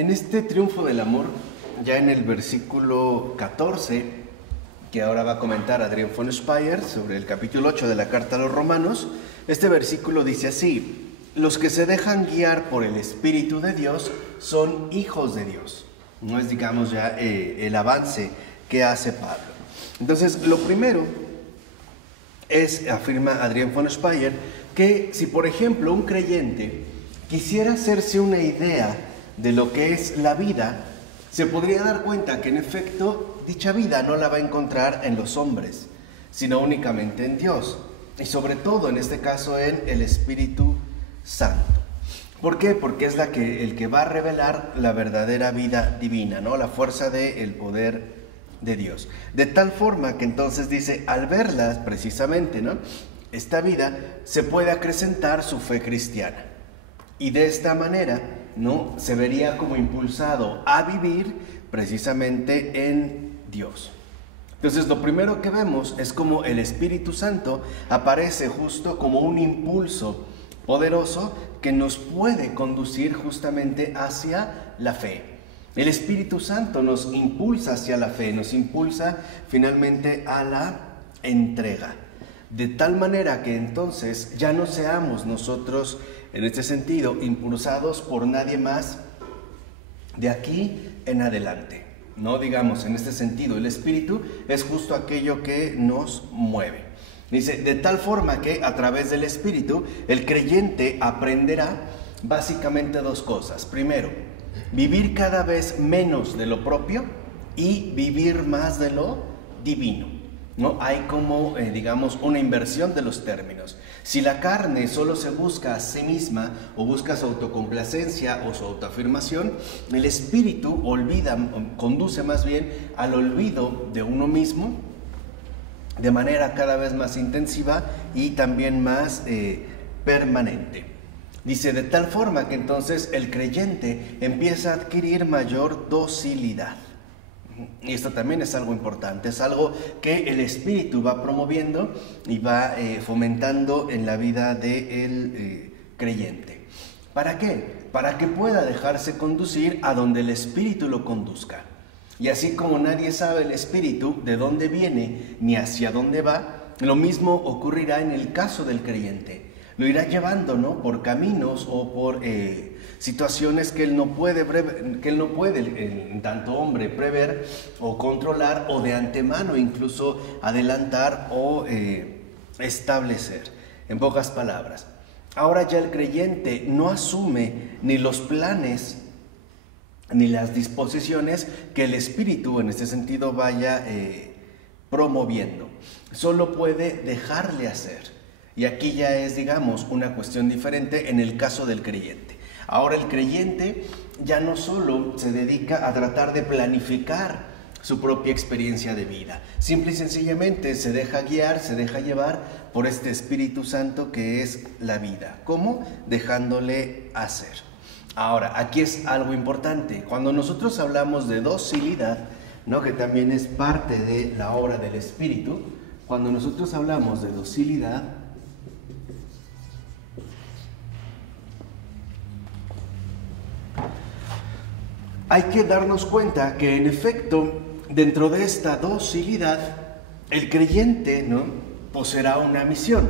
En este triunfo del amor, ya en el versículo 14, que ahora va a comentar Adrián von Speyer sobre el capítulo 8 de la carta a los Romanos, este versículo dice así: los que se dejan guiar por el Espíritu de Dios son hijos de Dios. No es, digamos, ya el avance que hace Pablo. Entonces, lo primero es, afirma Adrián von Speyer, que si, por ejemplo, un creyente quisiera hacerse una idea de lo que es la vida, se podría dar cuenta que, en efecto, dicha vida no la va a encontrar en los hombres, sino únicamente en Dios, y sobre todo, en este caso, en el Espíritu Santo. ¿Por qué? Porque es el que va a revelar la verdadera vida divina, ¿no? La fuerza del poder de Dios. De tal forma que entonces dice, al verla precisamente, ¿no?, esta vida, se puede acrecentar su fe cristiana. Y de esta manera, ¿no?, se vería como impulsado a vivir precisamente en Dios. Entonces, lo primero que vemos es como el Espíritu Santo aparece justo como un impulso poderoso que nos puede conducir justamente hacia la fe. El Espíritu Santo nos impulsa hacia la fe, nos impulsa finalmente a la entrega. De tal manera que entonces ya no seamos nosotros, en este sentido, impulsados por nadie más de aquí en adelante. No, digamos, en este sentido, el Espíritu es justo aquello que nos mueve. Dice, de tal forma que a través del Espíritu el creyente aprenderá básicamente dos cosas. Primero, vivir cada vez menos de lo propio y vivir más de lo divino, ¿no? Hay como, digamos, una inversión de los términos. Si la carne solo se busca a sí misma o busca su autocomplacencia o su autoafirmación, el Espíritu conduce más bien al olvido de uno mismo, de manera cada vez más intensiva y también más permanente. Dice, de tal forma que entonces el creyente empieza a adquirir mayor docilidad. Y esto también es algo importante, es algo que el Espíritu va promoviendo y va fomentando en la vida del creyente. ¿Para qué? Para que pueda dejarse conducir a donde el Espíritu lo conduzca. Y así como nadie sabe el Espíritu de dónde viene ni hacia dónde va, lo mismo ocurrirá en el caso del creyente. Lo irá llevando, ¿no?, por caminos o por situaciones que él no puede, en tanto hombre, prever o controlar o de antemano incluso adelantar o establecer. En pocas palabras, ahora ya el creyente no asume ni los planes ni las disposiciones que el Espíritu en este sentido vaya promoviendo. Solo puede dejarle hacer. Y aquí ya es, digamos, una cuestión diferente en el caso del creyente. Ahora el creyente ya no solo se dedica a tratar de planificar su propia experiencia de vida. Simple y sencillamente se deja guiar, se deja llevar por este Espíritu Santo que es la vida. ¿Cómo? Dejándole hacer. Ahora, aquí es algo importante. Cuando nosotros hablamos de docilidad, ¿no?, que también es parte de la obra del Espíritu, cuando nosotros hablamos de docilidad, hay que darnos cuenta que, en efecto, dentro de esta docilidad, el creyente, ¿no?, poseerá una misión.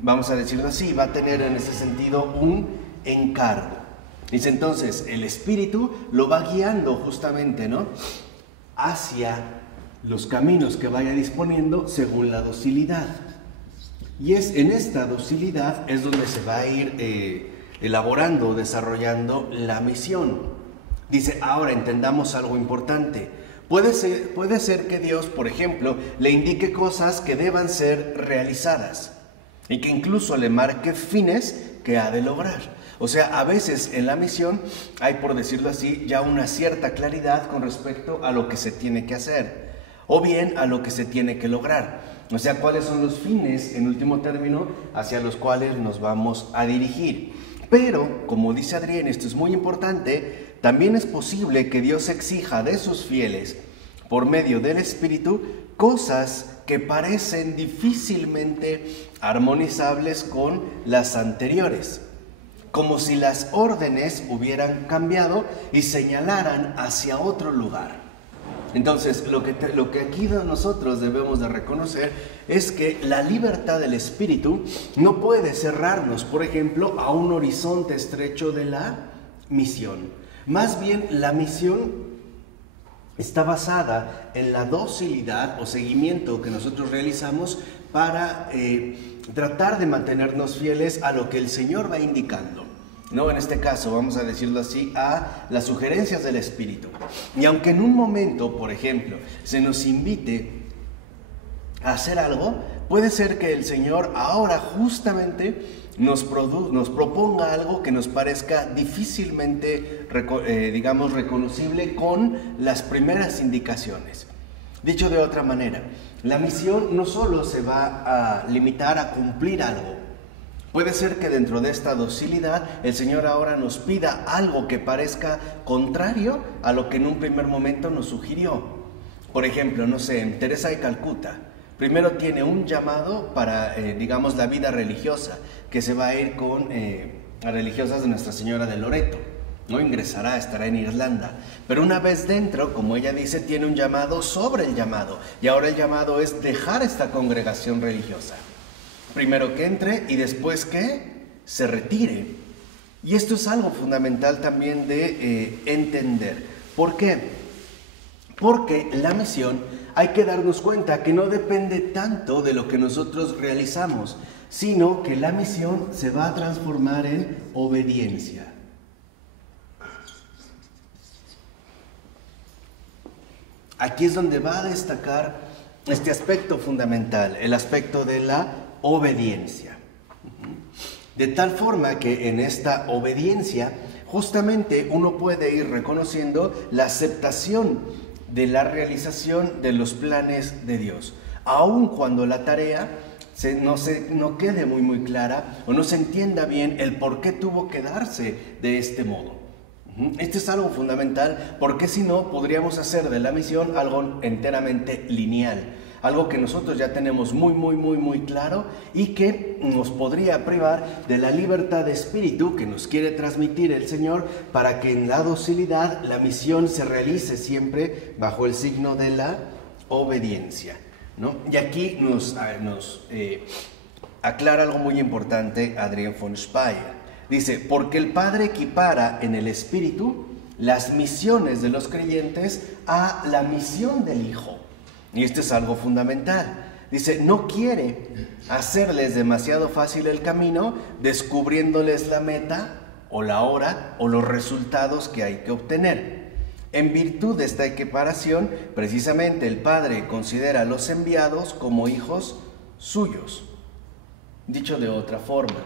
Vamos a decirlo así, va a tener en ese sentido un encargo. Dice entonces, el Espíritu lo va guiando justamente, ¿no?, hacia los caminos que vaya disponiendo según la docilidad. Y es en esta docilidad es donde se va a ir elaborando, desarrollando la misión. Dice, ahora entendamos algo importante. Puede ser que Dios, por ejemplo, le indique cosas que deban ser realizadas y que incluso le marque fines que ha de lograr. O sea, a veces en la misión hay, por decirlo así, ya una cierta claridad con respecto a lo que se tiene que hacer, o bien a lo que se tiene que lograr. O sea, cuáles son los fines, en último término, hacia los cuales nos vamos a dirigir. Pero, como dice Adrián, esto es muy importante, también es posible que Dios exija de sus fieles, por medio del Espíritu, cosas que parecen difícilmente armonizables con las anteriores. como si las órdenes hubieran cambiado y señalaran hacia otro lugar. Entonces, lo que aquí nosotros debemos de reconocer es que la libertad del espíritu no puede cerrarnos, por ejemplo, a un horizonte estrecho de la misión. Más bien, la misión está basada en la docilidad o seguimiento que nosotros realizamos para tratar de mantenernos fieles a lo que el Señor va indicando. No, en este caso, vamos a decirlo así, a las sugerencias del Espíritu. Y aunque en un momento, por ejemplo, se nos invite a hacer algo, puede ser que el Señor ahora justamente nos proponga algo que nos parezca difícilmente, reconocible con las primeras indicaciones. Dicho de otra manera, la misión no solo se va a limitar a cumplir algo. Puede ser que dentro de esta docilidad el Señor ahora nos pida algo que parezca contrario a lo que en un primer momento nos sugirió. Por ejemplo, no sé, en Teresa de Calcuta, primero tiene un llamado para, la vida religiosa, que se va a ir con religiosas de Nuestra Señora de Loreto. No ingresará, estará en Irlanda. Pero una vez dentro, como ella dice, tiene un llamado sobre el llamado. Y ahora el llamado es dejar esta congregación religiosa. Primero que entre y después que se retire. Y esto es algo fundamental también de entender. ¿Por qué? Porque la misión hay que darnos cuenta que no depende tanto de lo que nosotros realizamos, sino que la misión se va a transformar en obediencia. Aquí es donde va a destacar este aspecto fundamental, el aspecto de la obediencia. De tal forma que en esta obediencia justamente uno puede ir reconociendo la aceptación de la realización de los planes de Dios, aun cuando la tarea no quede muy clara o no se entienda bien el por qué tuvo que darse de este modo. Esto es algo fundamental, porque si no podríamos hacer de la misión algo enteramente lineal, algo que nosotros ya tenemos muy claro y que nos podría privar de la libertad de espíritu que nos quiere transmitir el Señor para que en la docilidad la misión se realice siempre bajo el signo de la obediencia, ¿no? Y aquí nos aclara algo muy importante Adrian von Speyer. Dice, porque el Padre equipara en el Espíritu las misiones de los creyentes a la misión del Hijo. Y esto es algo fundamental. Dice, no quiere hacerles demasiado fácil el camino, descubriéndoles la meta o la hora o los resultados que hay que obtener. En virtud de esta equiparación, precisamente el Padre considera a los enviados como hijos suyos. Dicho de otra forma,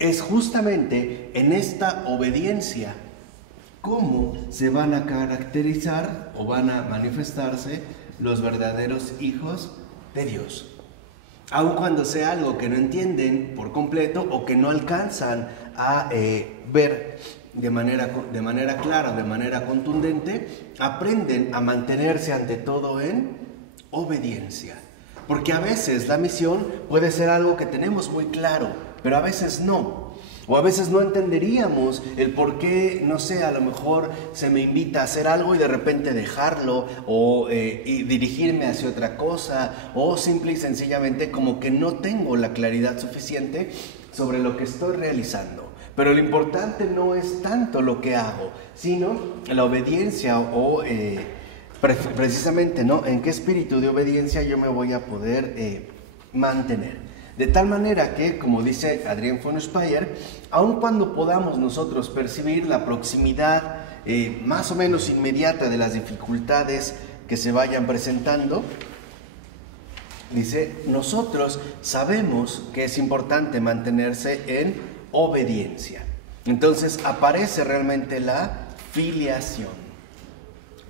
es justamente en esta obediencia cómo se van a caracterizar o van a manifestarse los verdaderos hijos de Dios. Aun cuando sea algo que no entienden por completo o que no alcanzan a ver de manera clara, de manera contundente, aprenden a mantenerse ante todo en obediencia. Porque a veces la misión puede ser algo que tenemos muy claro, pero a veces no. O a veces no entenderíamos el por qué, no sé, a lo mejor se me invita a hacer algo y de repente dejarlo o y dirigirme hacia otra cosa, o simple y sencillamente como que no tengo la claridad suficiente sobre lo que estoy realizando. Pero lo importante no es tanto lo que hago, sino la obediencia o precisamente, ¿no?, en qué espíritu de obediencia yo me voy a poder mantener. De tal manera que, como dice Adrian von Speyer, aun cuando podamos nosotros percibir la proximidad más o menos inmediata de las dificultades que se vayan presentando, dice, nosotros sabemos que es importante mantenerse en obediencia. Entonces aparece realmente la filiación.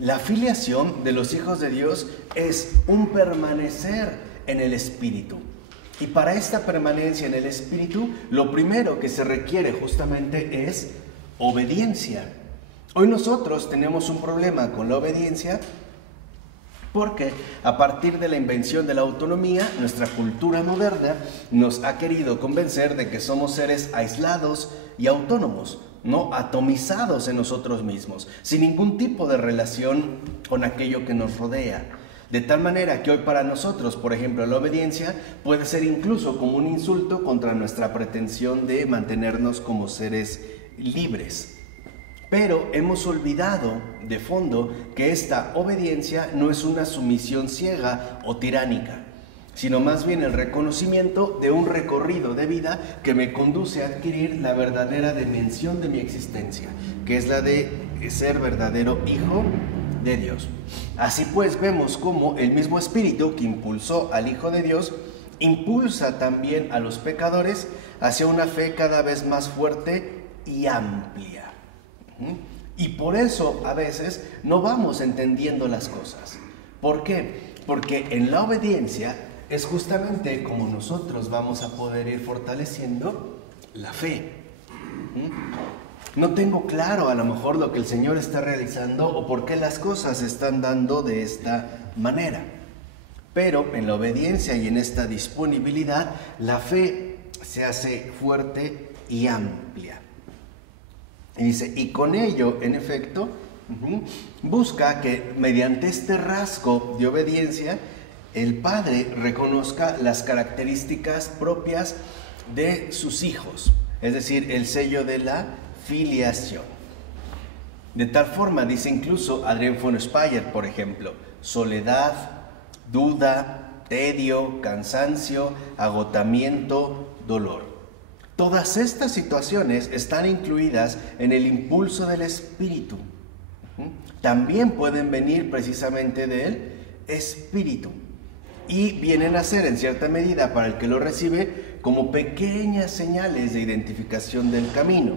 La filiación de los hijos de Dios es un permanecer en el Espíritu. Y para esta permanencia en el Espíritu, lo primero que se requiere justamente es obediencia. Hoy nosotros tenemos un problema con la obediencia Porque a partir de la invención de la autonomía, nuestra cultura moderna nos ha querido convencer de que somos seres aislados y autónomos, no atomizados en nosotros mismos, sin ningún tipo de relación con aquello que nos rodea. De tal manera que hoy para nosotros, por ejemplo, la obediencia puede ser incluso como un insulto contra nuestra pretensión de mantenernos como seres libres. Pero hemos olvidado de fondo que esta obediencia no es una sumisión ciega o tiránica, sino más bien el reconocimiento de un recorrido de vida que me conduce a adquirir la verdadera dimensión de mi existencia, que es la de ser verdadero hijo de Dios. Así pues, vemos cómo el mismo Espíritu que impulsó al Hijo de Dios impulsa también a los pecadores hacia una fe cada vez más fuerte y amplia. Y por eso a veces no vamos entendiendo las cosas. ¿Por qué? Porque en la obediencia es justamente como nosotros vamos a poder ir fortaleciendo la fe. No tengo claro a lo mejor lo que el Señor está realizando o por qué las cosas se están dando de esta manera. Pero en la obediencia y en esta disponibilidad, la fe se hace fuerte y amplia. Y dice, y con ello, en efecto, busca que mediante este rasgo de obediencia, el Padre reconozca las características propias de sus hijos, es decir, el sello de la filiación. De tal forma, dice incluso Adrian von Speyer, por ejemplo, soledad, duda, tedio, cansancio, agotamiento, dolor. Todas estas situaciones están incluidas en el impulso del Espíritu. También pueden venir precisamente del Espíritu y vienen a ser en cierta medida para el que lo recibe como pequeñas señales de identificación del camino,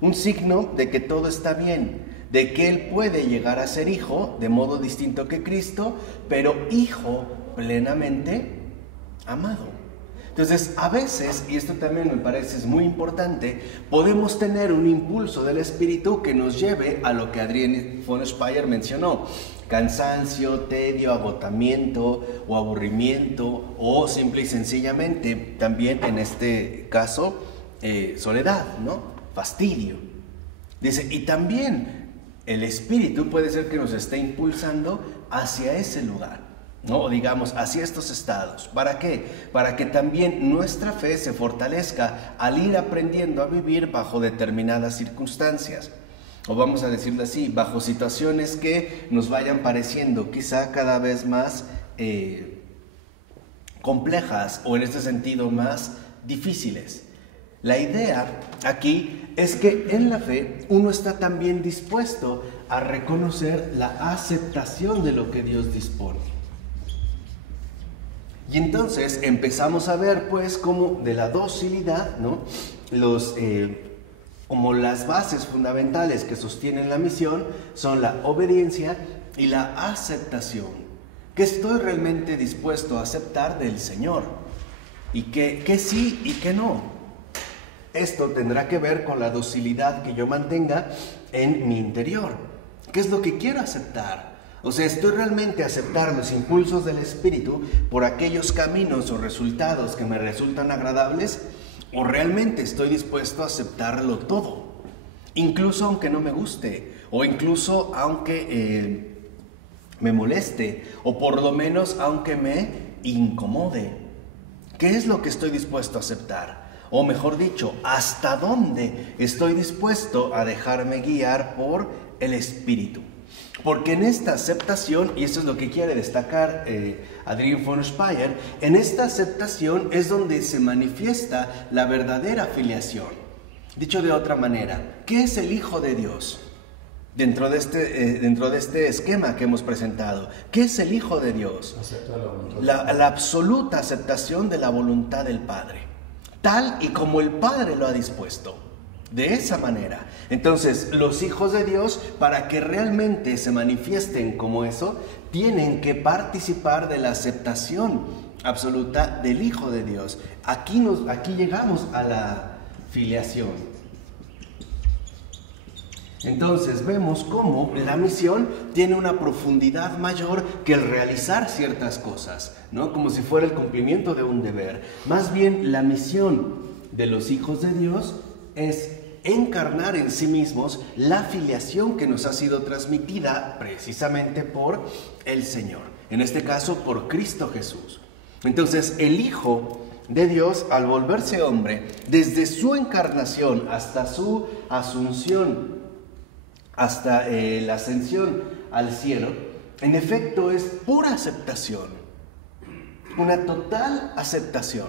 un signo de que todo está bien, de que él puede llegar a ser hijo de modo distinto que Cristo, pero hijo plenamente amado. Entonces, a veces, y esto también me parece es muy importante, podemos tener un impulso del Espíritu que nos lleve a lo que Adrian von Speyer mencionó: cansancio, tedio, agotamiento o aburrimiento, o simple y sencillamente, también en este caso, soledad, ¿no? Fastidio. Dice, y también el Espíritu puede ser que nos esté impulsando hacia ese lugar, ¿no? O digamos, hacia estos estados. ¿Para qué? Para que también nuestra fe se fortalezca al ir aprendiendo a vivir bajo determinadas circunstancias. O vamos a decirlo así, bajo situaciones que nos vayan pareciendo quizá cada vez más complejas o en este sentido más difíciles. La idea aquí es que en la fe uno está también dispuesto a reconocer la aceptación de lo que Dios dispone. Y entonces empezamos a ver pues como de la docilidad, ¿no? Como las bases fundamentales que sostienen la misión son la obediencia y la aceptación. ¿Qué estoy realmente dispuesto a aceptar del Señor? Y qué sí y qué no. Esto tendrá que ver con la docilidad que yo mantenga en mi interior. ¿Qué es lo que quiero aceptar? O sea, ¿estoy realmente a aceptar los impulsos del Espíritu por aquellos caminos o resultados que me resultan agradables? ¿O realmente estoy dispuesto a aceptarlo todo? Incluso aunque no me guste, o incluso aunque me moleste, o por lo menos aunque me incomode. ¿Qué es lo que estoy dispuesto a aceptar? O mejor dicho, ¿hasta dónde estoy dispuesto a dejarme guiar por el Espíritu? Porque en esta aceptación, y esto es lo que quiere destacar Adrian von Speyer, en esta aceptación es donde se manifiesta la verdadera filiación. Dicho de otra manera, ¿qué es el Hijo de Dios? Dentro de este esquema que hemos presentado, ¿qué es el Hijo de Dios? La absoluta aceptación de la voluntad del Padre, tal y como el Padre lo ha dispuesto. De esa manera. Entonces, los hijos de Dios, para que realmente se manifiesten como eso, tienen que participar de la aceptación absoluta del Hijo de Dios. Aquí llegamos a la filiación. Entonces vemos cómo la misión tiene una profundidad mayor que el realizar ciertas cosas, ¿no? Como si fuera el cumplimiento de un deber. Más bien, la misión de los hijos de Dios es encarnar en sí mismos la filiación que nos ha sido transmitida precisamente por el Señor, en este caso por Cristo Jesús. Entonces el Hijo de Dios, al volverse hombre, desde su encarnación hasta su asunción, hasta la ascensión al cielo, en efecto es pura aceptación, una total aceptación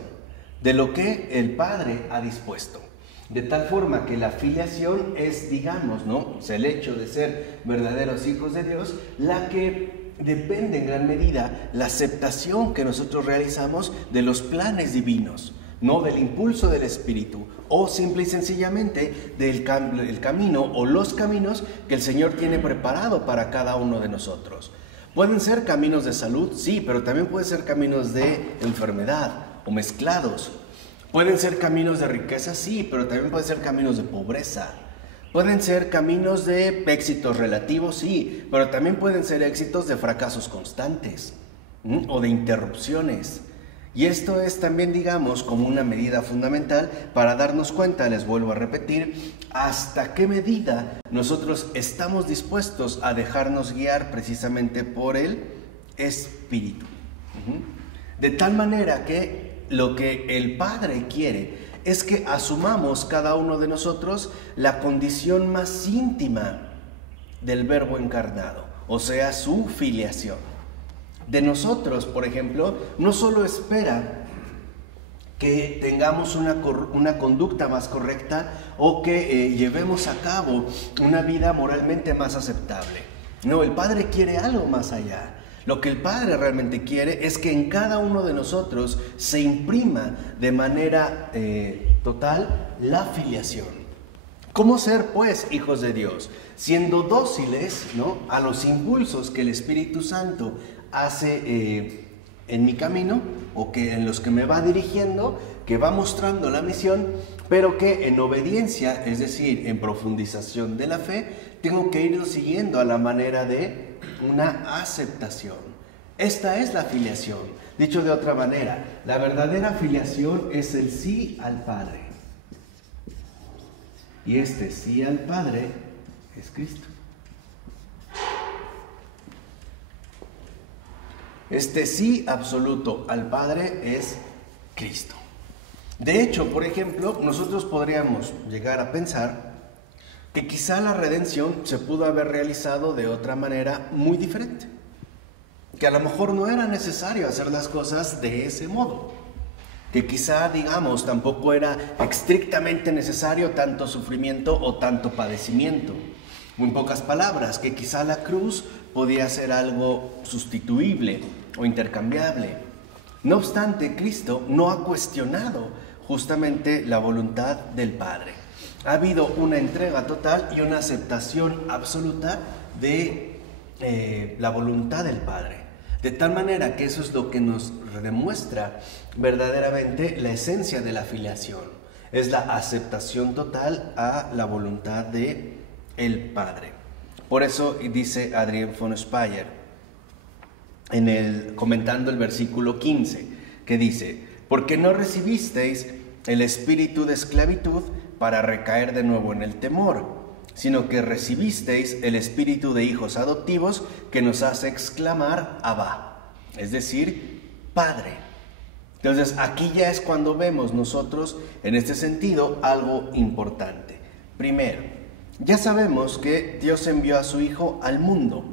de lo que el Padre ha dispuesto. De tal forma que la filiación es, digamos, ¿no? O sea, el hecho de ser verdaderos hijos de Dios, la que depende en gran medida la aceptación que nosotros realizamos de los planes divinos, no del impulso del Espíritu, o simple y sencillamente del el camino o los caminos que el Señor tiene preparado para cada uno de nosotros. Pueden ser caminos de salud, sí, pero también pueden ser caminos de enfermedad o mezclados. Pueden ser caminos de riqueza, sí, pero también pueden ser caminos de pobreza. Pueden ser caminos de éxitos relativos, sí, pero también pueden ser éxitos de fracasos constantes, o de interrupciones. Y esto es también, digamos, como una medida fundamental para darnos cuenta, les vuelvo a repetir, hasta qué medida nosotros estamos dispuestos a dejarnos guiar precisamente por el Espíritu. De tal manera que lo que el Padre quiere es que asumamos cada uno de nosotros la condición más íntima del Verbo encarnado, o sea, su filiación. De nosotros, por ejemplo, no solo espera que tengamos una conducta más correcta o que llevemos a cabo una vida moralmente más aceptable. No, el Padre quiere algo más allá. Lo que el Padre realmente quiere es que en cada uno de nosotros se imprima de manera total la filiación. ¿Cómo ser, pues, hijos de Dios? Siendo dóciles, ¿no?, a los impulsos que el Espíritu Santo hace en mi camino, o que en los que me va dirigiendo, que va mostrando la misión, pero que en obediencia, es decir, en profundización de la fe, tengo que irlo siguiendo a la manera de una aceptación. Esta es la filiación. Dicho de otra manera, la verdadera filiación es el sí al Padre. Y este sí al Padre es Cristo. Este sí absoluto al Padre es Cristo. De hecho, por ejemplo, nosotros podríamos llegar a pensar que quizá la redención se pudo haber realizado de otra manera muy diferente. Que a lo mejor no era necesario hacer las cosas de ese modo. Que quizá, digamos, tampoco era estrictamente necesario tanto sufrimiento o tanto padecimiento. En pocas palabras, que quizá la cruz podía ser algo sustituible o intercambiable. No obstante, Cristo no ha cuestionado justamente la voluntad del Padre. Ha habido una entrega total y una aceptación absoluta de la voluntad del Padre. De tal manera que eso es lo que nos demuestra verdaderamente la esencia de la filiación. Es la aceptación total a la voluntad de el Padre. Por eso dice Adrian von Speyer, comentando el versículo 15, que dice: porque no recibisteis el espíritu de esclavitud para recaer de nuevo en el temor, sino que recibisteis el espíritu de hijos adoptivos que nos hace exclamar Abba, es decir, Padre. Entonces aquí ya es cuando vemos nosotros en este sentido algo importante. Primero, ya sabemos que Dios envió a su Hijo al mundo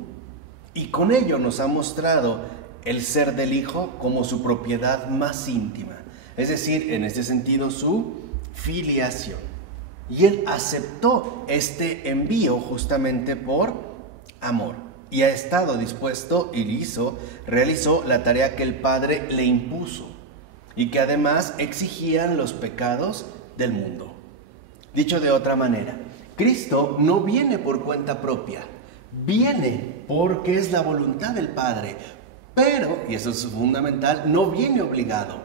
y con ello nos ha mostrado el ser del Hijo como su propiedad más íntima, es decir, en este sentido su filiación. Y Él aceptó este envío justamente por amor y ha estado dispuesto y realizó la tarea que el Padre le impuso y que además exigían los pecados del mundo. Dicho de otra manera, Cristo no viene por cuenta propia, viene porque es la voluntad del Padre, pero, y eso es fundamental, no viene obligado.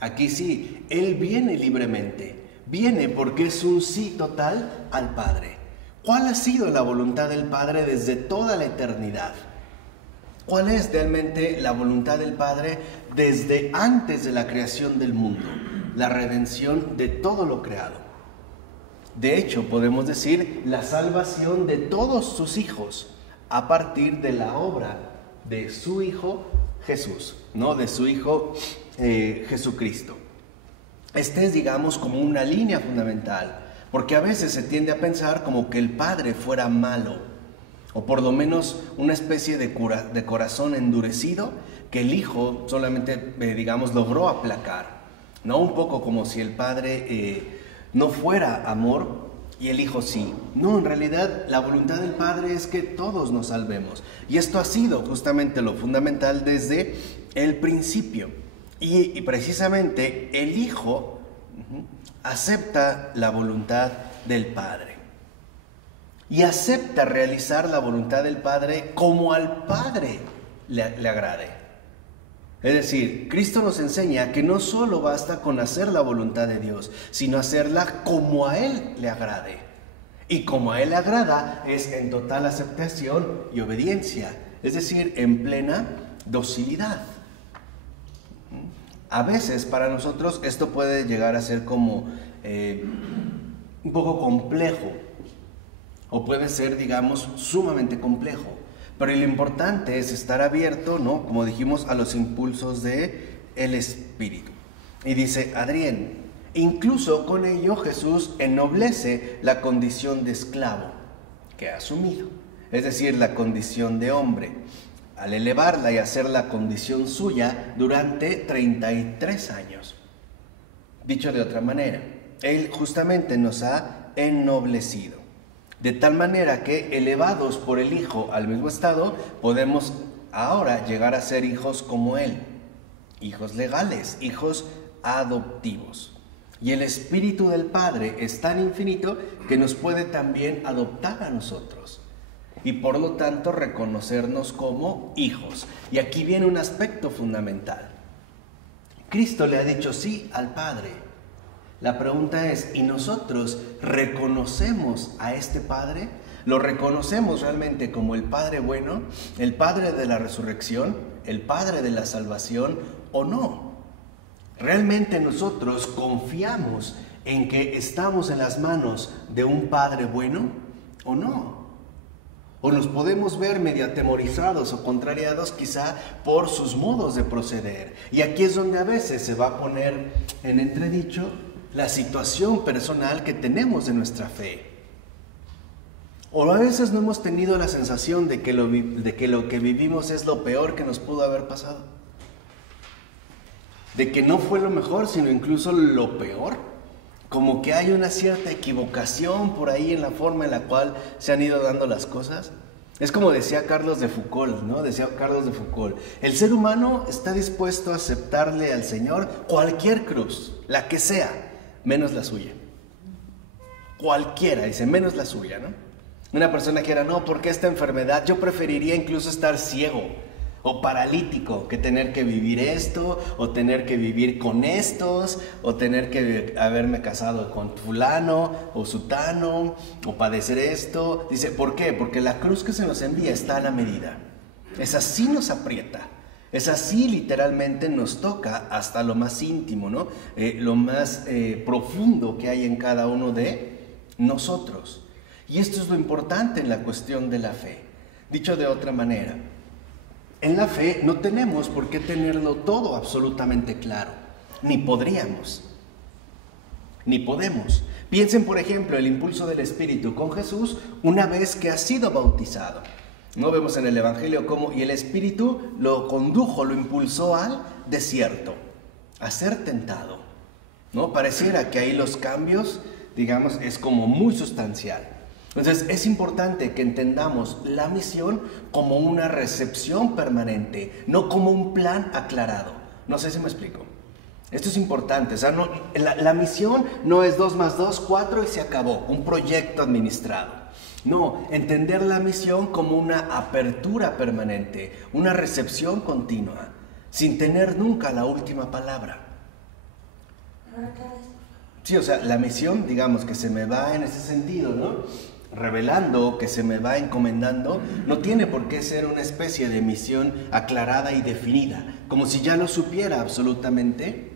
Aquí sí, Él viene libremente, viene porque es un sí total al Padre. ¿Cuál ha sido la voluntad del Padre desde toda la eternidad? ¿Cuál es realmente la voluntad del Padre desde antes de la creación del mundo? La redención de todo lo creado. De hecho, podemos decir la salvación de todos sus hijos a partir de la obra de su Hijo Jesús, ¿no? De su Hijo Jesucristo. Este es, digamos, como una línea fundamental, porque a veces se tiende a pensar como que el Padre fuera malo, o por lo menos una especie de corazón endurecido que el Hijo solamente, digamos, logró aplacar, ¿no? Un poco como si el Padre no fuera amor y el Hijo sí. No, en realidad la voluntad del Padre es que todos nos salvemos. Y esto ha sido justamente lo fundamental desde el principio. Y precisamente el Hijo acepta la voluntad del Padre. Y acepta realizar la voluntad del Padre como al Padre le agrade. Es decir, Cristo nos enseña que no solo basta con hacer la voluntad de Dios, sino hacerla como a Él le agrade. Y como a Él le agrada es en total aceptación y obediencia, es decir, en plena docilidad. A veces para nosotros esto puede llegar a ser como un poco complejo, o puede ser, digamos, sumamente complejo. Pero lo importante es estar abierto, ¿no? Como dijimos, a los impulsos del Espíritu. Y dice Adrián, incluso con ello Jesús ennoblece la condición de esclavo que ha asumido, es decir, la condición de hombre, al elevarla y hacerla condición suya durante 33 años. Dicho de otra manera, Él justamente nos ha ennoblecido. De tal manera que, elevados por el Hijo al mismo estado, podemos ahora llegar a ser hijos como Él, hijos legales, hijos adoptivos. Y el Espíritu del Padre es tan infinito que nos puede también adoptar a nosotros y por lo tanto reconocernos como hijos. Y aquí viene un aspecto fundamental. Cristo le ha dicho sí al Padre. La pregunta es, ¿y nosotros reconocemos a este Padre? ¿Lo reconocemos realmente como el Padre bueno, el Padre de la resurrección, el Padre de la salvación o no? ¿Realmente nosotros confiamos en que estamos en las manos de un Padre bueno o no? ¿O nos podemos ver medio atemorizados o contrariados quizá por sus modos de proceder? Y aquí es donde a veces se va a poner en entredicho la situación personal que tenemos de nuestra fe. O a veces no hemos tenido la sensación de que lo que vivimos es lo peor que nos pudo haber pasado. De que no fue lo mejor, sino incluso lo peor. Como que hay una cierta equivocación por ahí en la forma en la cual se han ido dando las cosas. Es como decía Carlos de Foucault, ¿no? Decía Carlos de Foucault, el ser humano está dispuesto a aceptarle al Señor cualquier cruz, la que sea, menos la suya. Cualquiera, dice, menos la suya, ¿no? Una persona que era, no, porque esta enfermedad, yo preferiría incluso estar ciego o paralítico que tener que vivir esto, o tener que vivir con estos, o tener que haberme casado con fulano o sutano, o padecer esto. Dice, ¿por qué? Porque la cruz que se nos envía está a la medida. Esa sí nos aprieta. Es así, literalmente nos toca hasta lo más íntimo, ¿no? Lo más profundo que hay en cada uno de nosotros. Y esto es lo importante en la cuestión de la fe. Dicho de otra manera, en la fe no tenemos por qué tenerlo todo absolutamente claro, ni podríamos, ni podemos. Piensen, por ejemplo, el impulso del Espíritu con Jesús una vez que ha sido bautizado. No vemos en el Evangelio cómo y el Espíritu lo condujo, lo impulsó al desierto, a ser tentado, ¿no? Pareciera que ahí los cambios, digamos, es como muy sustancial. Entonces es importante que entendamos la misión como una recepción permanente, no como un plan aclarado. No sé si me explico. Esto es importante, o sea, la misión no es 2 más 2, 4 y se acabó, un proyecto administrado. No, entender la misión como una apertura permanente, una recepción continua, sin tener nunca la última palabra. Sí, o sea, la misión, digamos, que se me va en ese sentido, ¿no? revelando, que se me va encomendando, no tiene por qué ser una especie de misión aclarada y definida, como si ya lo supiera absolutamente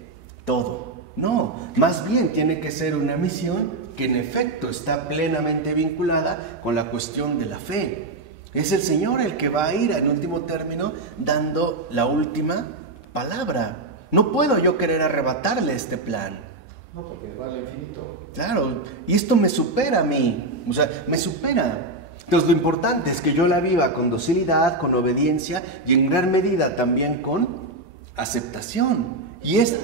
todo. No, más bien tiene que ser una misión que en efecto está plenamente vinculada con la cuestión de la fe. Es el Señor el que va a ir en último término dando la última palabra. No puedo yo querer arrebatarle este plan. No, porque va al infinito. Claro, y esto me supera a mí, o sea, me supera. Entonces lo importante es que yo la viva con docilidad, con obediencia y en gran medida también con aceptación. Y es...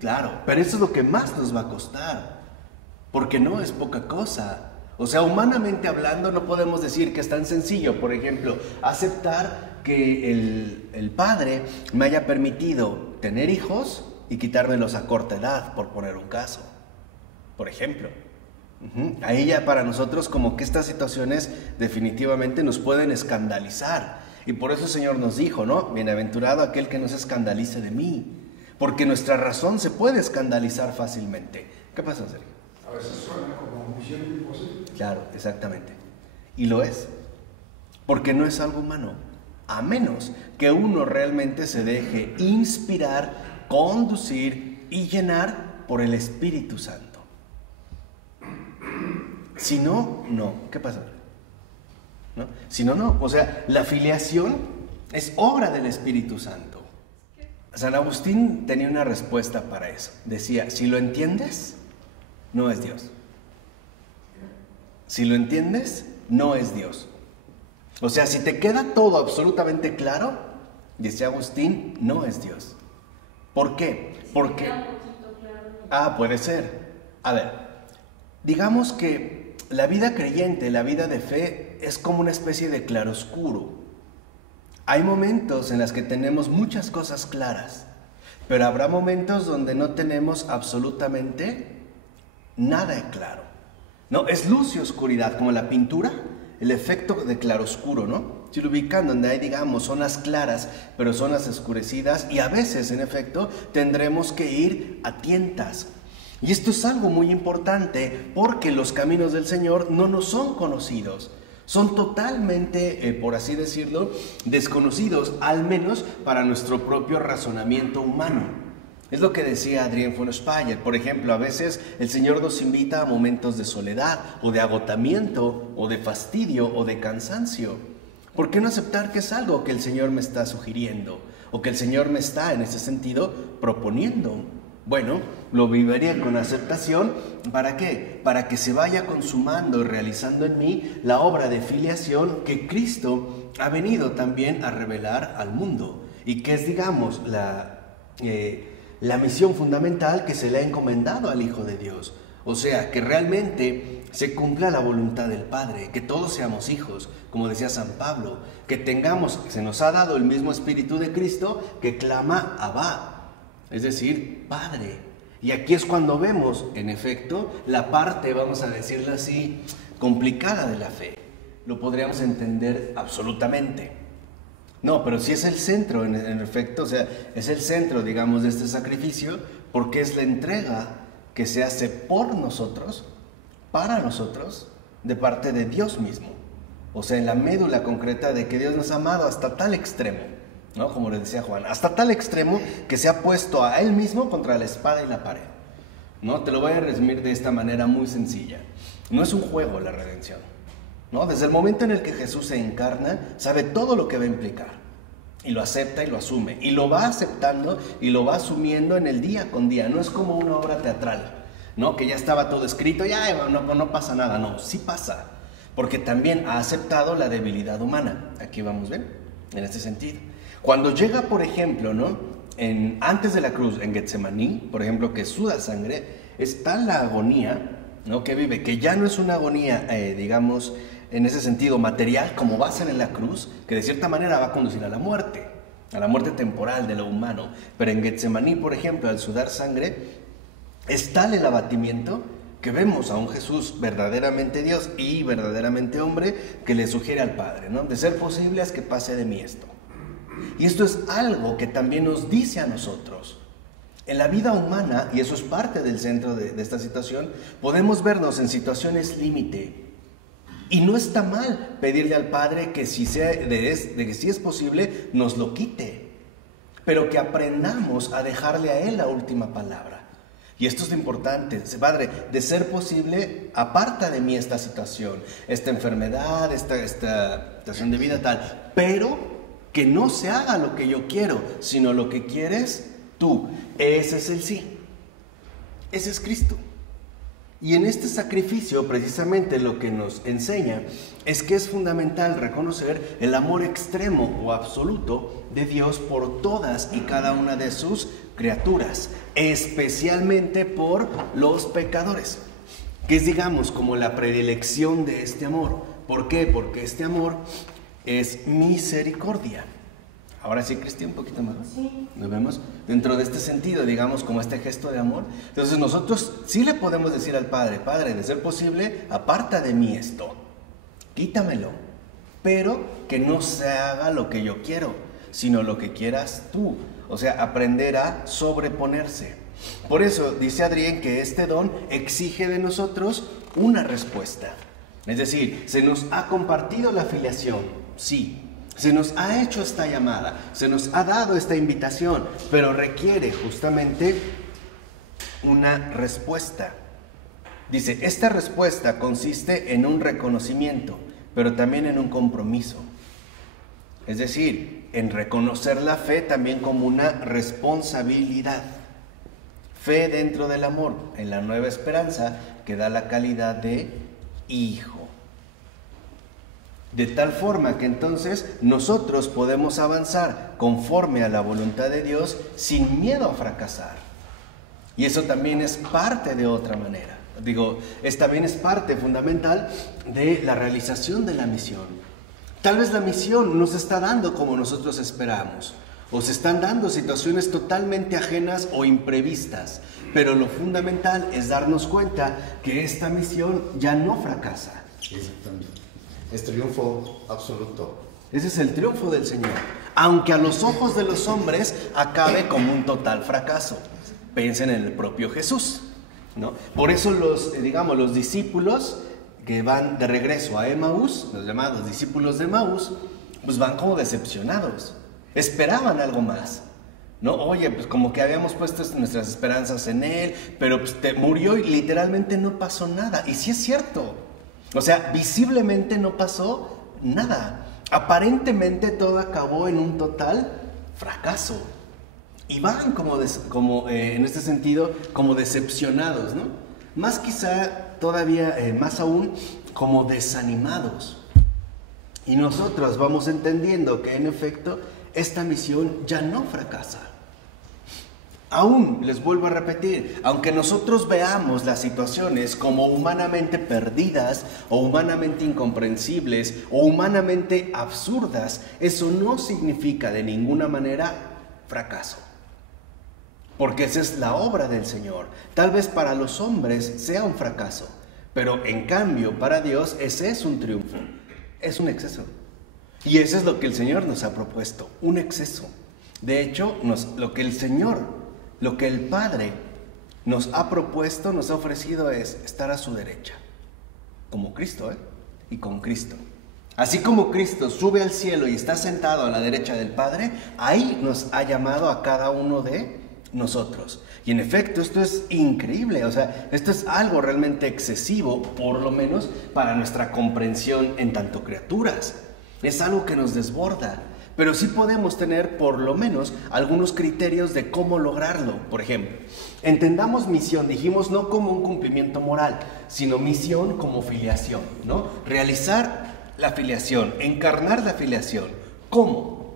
Claro, pero eso es lo que más nos va a costar, porque no es poca cosa. O sea, humanamente hablando no podemos decir que es tan sencillo, por ejemplo, aceptar que el Padre me haya permitido tener hijos y quitármelos a corta edad, por poner un caso, por ejemplo. Ahí ya para nosotros como que estas situaciones definitivamente nos pueden escandalizar. Y por eso el Señor nos dijo, ¿no? Bienaventurado aquel que no se escandalice de mí, porque nuestra razón se puede escandalizar fácilmente. ¿Qué pasa, Sergio? A veces suena como misión imposible. Claro, exactamente. Y lo es, porque no es algo humano, a menos que uno realmente se deje inspirar, conducir y llenar por el Espíritu Santo. Si no, no. ¿Qué pasa? ¿No? Si no, no. O sea, la filiación es obra del Espíritu Santo. San Agustín tenía una respuesta para eso. Decía, si lo entiendes, no es Dios. Si lo entiendes, no es Dios. O sea, si te queda todo absolutamente claro, dice Agustín, no es Dios. ¿Por qué? Porque... puede ser. A ver, digamos que la vida creyente, la vida de fe, es como una especie de claroscuro. Hay momentos en los que tenemos muchas cosas claras, pero habrá momentos donde no tenemos absolutamente nada claro. ¿No? Es luz y oscuridad, como la pintura, el efecto de claroscuro, ¿no? Si lo ubican donde hay, digamos, zonas claras, pero zonas oscurecidas, y a veces, en efecto, tendremos que ir a tientas. Y esto es algo muy importante, porque los caminos del Señor no nos son conocidos. Son totalmente, por así decirlo, desconocidos, al menos para nuestro propio razonamiento humano. Es lo que decía Adrián von Speyer. Por ejemplo, a veces el Señor nos invita a momentos de soledad, o de agotamiento, o de fastidio, o de cansancio. ¿Por qué no aceptar que es algo que el Señor me está sugiriendo? O que el Señor me está, en ese sentido, proponiendo. Bueno, lo viviría con aceptación. ¿Para qué? Para que se vaya consumando y realizando en mí la obra de filiación que Cristo ha venido también a revelar al mundo. Y que es, digamos, la misión fundamental que se le ha encomendado al Hijo de Dios. O sea, que realmente se cumpla la voluntad del Padre, que todos seamos hijos, como decía San Pablo, que tengamos, se nos ha dado el mismo Espíritu de Cristo que clama Abba, es decir, Padre. Y aquí es cuando vemos, en efecto, la parte, vamos a decirlo así, complicada de la fe. Lo podríamos entender absolutamente. No, pero sí es el centro, en efecto, o sea, es el centro, digamos, de este sacrificio, porque es la entrega que se hace por nosotros, para nosotros, de parte de Dios mismo. O sea, en la médula concreta de que Dios nos ha amado hasta tal extremo, ¿no? Como le decía Juan, hasta tal extremo que se ha puesto a Él mismo contra la espada y la pared, ¿no? Te lo voy a resumir de esta manera muy sencilla. No es un juego la redención, ¿no? Desde el momento en el que Jesús se encarna, sabe todo lo que va a implicar. Y lo acepta y lo asume. Y lo va aceptando y lo va asumiendo en el día con día. No es como una obra teatral, ¿no? Que ya estaba todo escrito, ya no pasa nada. No, sí pasa. Porque también ha aceptado la debilidad humana. Aquí vamos bien, en este sentido. Cuando llega, por ejemplo, ¿no? Antes de la cruz, en Getsemaní, por ejemplo, que suda sangre, está la agonía, ¿no? Que vive, que ya no es una agonía, digamos, en ese sentido material, como va a ser en la cruz, que de cierta manera va a conducir a la muerte temporal de lo humano. Pero en Getsemaní, por ejemplo, al sudar sangre, es tal el abatimiento que vemos a un Jesús verdaderamente Dios y verdaderamente hombre que le sugiere al Padre, ¿no? De ser posible, haz que pase de mí esto. Y esto es algo que también nos dice a nosotros. En la vida humana, y eso es parte del centro de esta situación, podemos vernos en situaciones límite. Y no está mal pedirle al Padre que si es posible, nos lo quite. Pero que aprendamos a dejarle a Él la última palabra. Y esto es lo importante. Padre, de ser posible, aparta de mí esta situación, esta enfermedad, esta situación de vida tal. Pero que no se haga lo que yo quiero, sino lo que quieres tú. Ese es el sí. Ese es Cristo. Y en este sacrificio, precisamente lo que nos enseña es que es fundamental reconocer el amor extremo o absoluto de Dios por todas y cada una de sus criaturas, especialmente por los pecadores, que es, digamos, como la predilección de este amor. ¿Por qué? Porque este amor es misericordia. Ahora sí, Cristian, un poquito más. Sí. Nos vemos dentro de este sentido, digamos, como este gesto de amor. Entonces nosotros sí le podemos decir al Padre, Padre, de ser posible, aparta de mí esto, quítamelo, pero que no se haga lo que yo quiero, sino lo que quieras tú. O sea, aprender a sobreponerse. Por eso dice Adrián que este don exige de nosotros una respuesta. Es decir, se nos ha compartido la filiación, sí. Se nos ha hecho esta llamada, se nos ha dado esta invitación, pero requiere justamente una respuesta. Dice, esta respuesta consiste en un reconocimiento, pero también en un compromiso. Es decir, en reconocer la fe también como una responsabilidad. Fe dentro del amor, en la nueva esperanza que da la calidad de hijo. De tal forma que entonces nosotros podemos avanzar conforme a la voluntad de Dios sin miedo a fracasar. Y eso también es parte de otra manera. También es parte fundamental de la realización de la misión. Tal vez la misión no se está dando como nosotros esperamos, o se están dando situaciones totalmente ajenas o imprevistas, pero lo fundamental es darnos cuenta que esta misión ya no fracasa. Exactamente. Es triunfo absoluto. Ese es el triunfo del Señor, aunque a los ojos de los hombres acabe como un total fracaso. Piensen en el propio Jesús, ¿no? Por eso los discípulos que van de regreso a Emaús, los llamados discípulos de Emaús, pues van como decepcionados. Esperaban algo más, ¿no? Oye, pues como que habíamos puesto nuestras esperanzas en Él, pero pues murió y literalmente no pasó nada. Y sí es cierto. O sea, visiblemente no pasó nada. Aparentemente todo acabó en un total fracaso. Y van en este sentido, como decepcionados, ¿no? Más quizá, todavía más aún, como desanimados. Y nosotros vamos entendiendo que en efecto, esta misión ya no fracasa. Aún, les vuelvo a repetir, aunque nosotros veamos las situaciones como humanamente perdidas o humanamente incomprensibles o humanamente absurdas, eso no significa de ninguna manera fracaso. Porque esa es la obra del Señor. Tal vez para los hombres sea un fracaso, pero en cambio para Dios ese es un triunfo, es un exceso. Y eso es lo que el Señor nos ha propuesto, un exceso. De hecho, lo que el Padre nos ha propuesto, nos ha ofrecido es estar a su derecha, como Cristo, y con Cristo. Así como Cristo sube al cielo y está sentado a la derecha del Padre, ahí nos ha llamado a cada uno de nosotros. Y en efecto, esto es increíble, o sea, esto es algo realmente excesivo, por lo menos para nuestra comprensión en tanto criaturas. Es algo que nos desborda. Pero sí podemos tener por lo menos algunos criterios de cómo lograrlo. Por ejemplo, entendamos misión, dijimos no como un cumplimiento moral, sino misión como filiación, ¿no? Realizar la filiación, encarnar la filiación. ¿Cómo?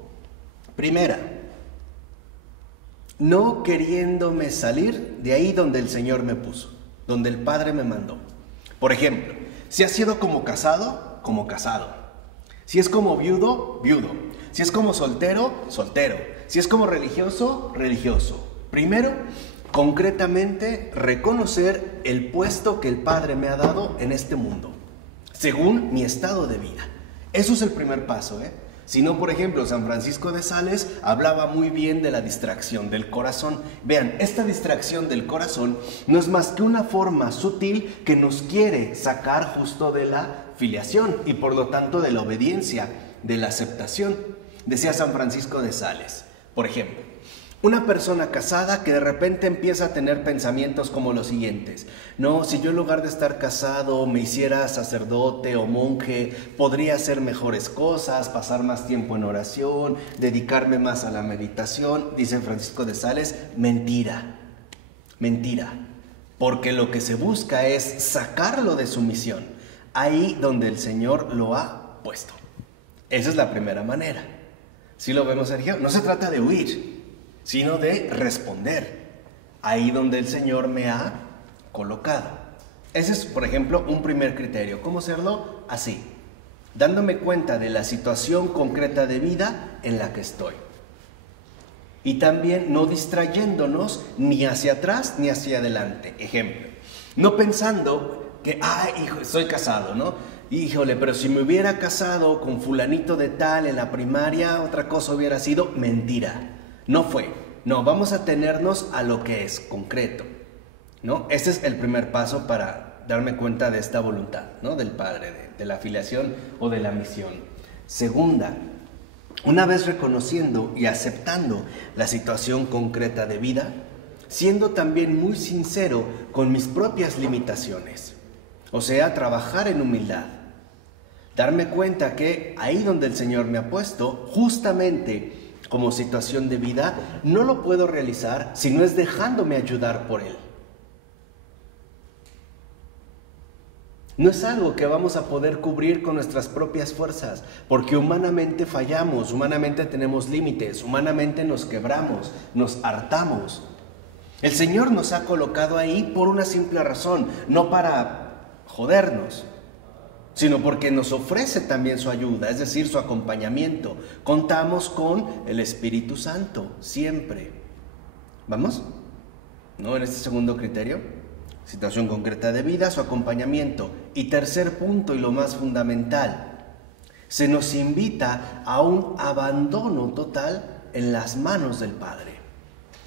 Primera, no queriéndome salir de ahí donde el Señor me puso, donde el Padre me mandó. Por ejemplo, si ha sido como casado, como casado. Si es como viudo, viudo. Si es como soltero, soltero. Si es como religioso, religioso. Primero, concretamente, reconocer el puesto que el Padre me ha dado en este mundo, según mi estado de vida. Eso es el primer paso, sino, por ejemplo, San Francisco de Sales hablaba muy bien de la distracción del corazón. Vean, esta distracción del corazón no es más que una forma sutil que nos quiere sacar justo de la filiación y por lo tanto de la obediencia, de la aceptación. Decía San Francisco de Sales, por ejemplo, una persona casada que de repente empieza a tener pensamientos como los siguientes. No, si yo en lugar de estar casado me hiciera sacerdote o monje, podría hacer mejores cosas, pasar más tiempo en oración, dedicarme más a la meditación. Dice Francisco de Sales, mentira, mentira. Porque lo que se busca es sacarlo de su misión, ahí donde el Señor lo ha puesto. Esa es la primera manera. ¿Sí lo vemos, Sergio? No se trata de huir, sino de responder ahí donde el Señor me ha colocado. Ese es, por ejemplo, un primer criterio. ¿Cómo hacerlo? Así, dándome cuenta de la situación concreta de vida en la que estoy. Y también no distrayéndonos ni hacia atrás ni hacia adelante. Ejemplo, no pensando que, hijo, estoy casado, ¿no? Híjole, pero si me hubiera casado con fulanito de tal en la primaria, otra cosa hubiera sido mentira. No fue. No, vamos a atenernos a lo que es concreto, ¿no? Este es el primer paso para darme cuenta de esta voluntad, ¿no? Del Padre, de la filiación o de la misión. Segunda, una vez reconociendo y aceptando la situación concreta de vida, siendo también muy sincero con mis propias limitaciones. O sea, trabajar en humildad. Darme cuenta que ahí donde el Señor me ha puesto, justamente como situación de vida, no lo puedo realizar si no es dejándome ayudar por Él. No es algo que vamos a poder cubrir con nuestras propias fuerzas, porque humanamente fallamos, humanamente tenemos límites, humanamente nos quebramos, nos hartamos. El Señor nos ha colocado ahí por una simple razón, no para jodernos, sino porque nos ofrece también su ayuda, es decir, su acompañamiento. Contamos con el Espíritu Santo, siempre. ¿Vamos? ¿No? En este segundo criterio, situación concreta de vida, su acompañamiento. Y tercer punto, y lo más fundamental, se nos invita a un abandono total en las manos del Padre.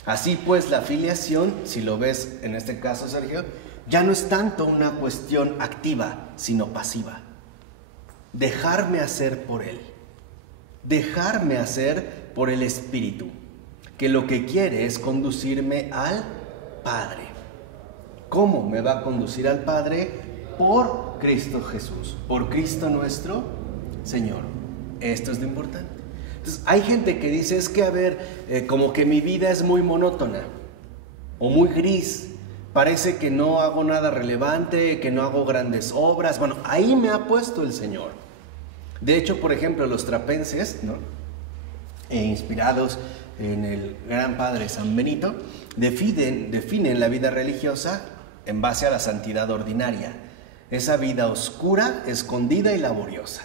Así pues, la filiación, si lo ves en este caso, Sergio, ya no es tanto una cuestión activa, sino pasiva. Dejarme hacer por Él. Dejarme hacer por el Espíritu, que lo que quiere es conducirme al Padre. ¿Cómo me va a conducir al Padre? Por Cristo Jesús, por Cristo nuestro Señor. Esto es lo importante. Entonces, hay gente que dice, es que como que mi vida es muy monótona o muy gris. Parece que no hago nada relevante, que no hago grandes obras. Bueno, ahí me ha puesto el Señor. De hecho, por ejemplo, los trapenses, ¿no? Inspirados en el gran padre San Benito, definen la vida religiosa en base a la santidad ordinaria. Esa vida oscura, escondida y laboriosa,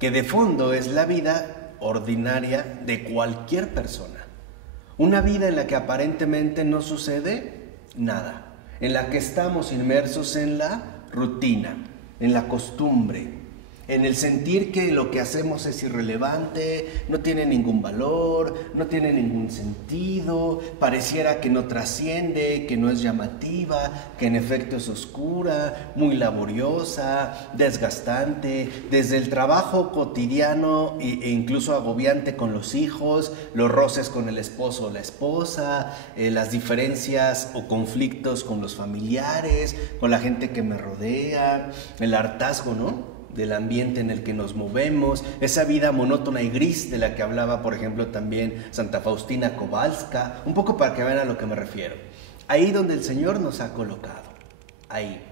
que de fondo es la vida ordinaria de cualquier persona. Una vida en la que aparentemente no sucede nada, en la que estamos inmersos en la rutina, en la costumbre, en el sentir que lo que hacemos es irrelevante, no tiene ningún valor, no tiene ningún sentido, pareciera que no trasciende, que no es llamativa, que en efecto es oscura, muy laboriosa, desgastante, desde el trabajo cotidiano e incluso agobiante con los hijos, los roces con el esposo o la esposa, las diferencias o conflictos con los familiares, con la gente que me rodea, el hartazgo, ¿no?, del ambiente en el que nos movemos, esa vida monótona y gris de la que hablaba, por ejemplo, también Santa Faustina Kowalska, un poco para que vean a lo que me refiero. Ahí donde el Señor nos ha colocado, ahí.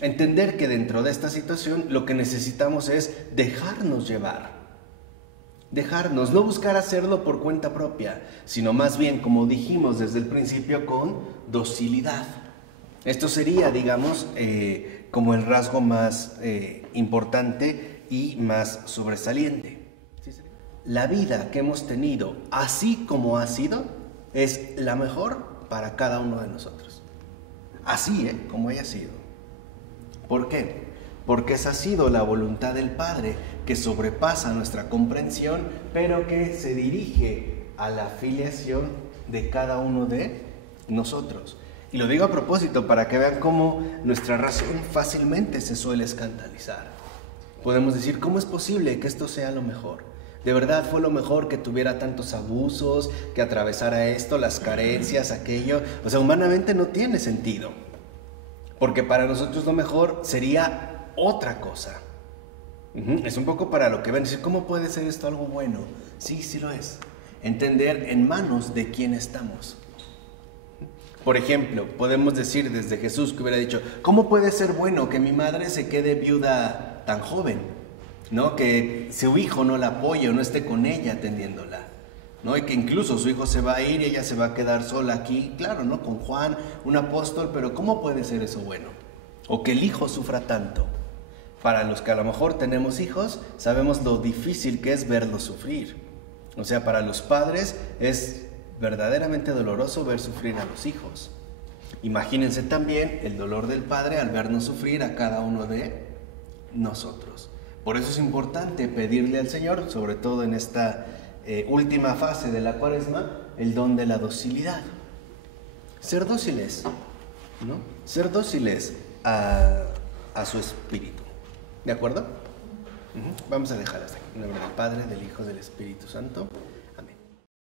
Entender que dentro de esta situación lo que necesitamos es dejarnos llevar. Dejarnos, no buscar hacerlo por cuenta propia, sino más bien, como dijimos desde el principio, con docilidad. Esto sería, digamos, como el rasgo más importante y más sobresaliente. La vida que hemos tenido, así como ha sido, es la mejor para cada uno de nosotros. Así, como haya sido. ¿Por qué? porque esa ha sido la voluntad del Padre, que sobrepasa nuestra comprensión, pero que se dirige a la filiación de cada uno de nosotros. Y lo digo a propósito para que vean cómo nuestra razón fácilmente se suele escandalizar. Podemos decir, ¿cómo es posible que esto sea lo mejor? ¿De verdad fue lo mejor que tuviera tantos abusos, que atravesara esto, las carencias, aquello? O sea, humanamente no tiene sentido. Porque para nosotros lo mejor sería otra cosa. Es un poco para lo que ven, decir, ¿cómo puede ser esto algo bueno? Sí, sí lo es. Entender en manos de quién estamos. Por ejemplo, podemos decir desde Jesús que hubiera dicho, ¿cómo puede ser bueno que mi madre se quede viuda tan joven? ¿No? Que su hijo no la apoye o no esté con ella atendiéndola, ¿no? Y que incluso su hijo se va a ir y ella se va a quedar sola aquí, claro, ¿no? Con Juan, un apóstol, pero ¿cómo puede ser eso bueno? O que el hijo sufra tanto. Para los que a lo mejor tenemos hijos, sabemos lo difícil que es verlos sufrir. O sea, para los padres es verdaderamente doloroso ver sufrir a los hijos. Imagínense también el dolor del Padre al vernos sufrir a cada uno de nosotros. Por eso es importante pedirle al Señor, sobre todo en esta última fase de la Cuaresma, el don de la docilidad. Ser dóciles, ¿no? Ser dóciles a su espíritu. ¿De acuerdo? Vamos a dejar hasta aquí. En nombre del Padre, del Hijo, del Espíritu Santo.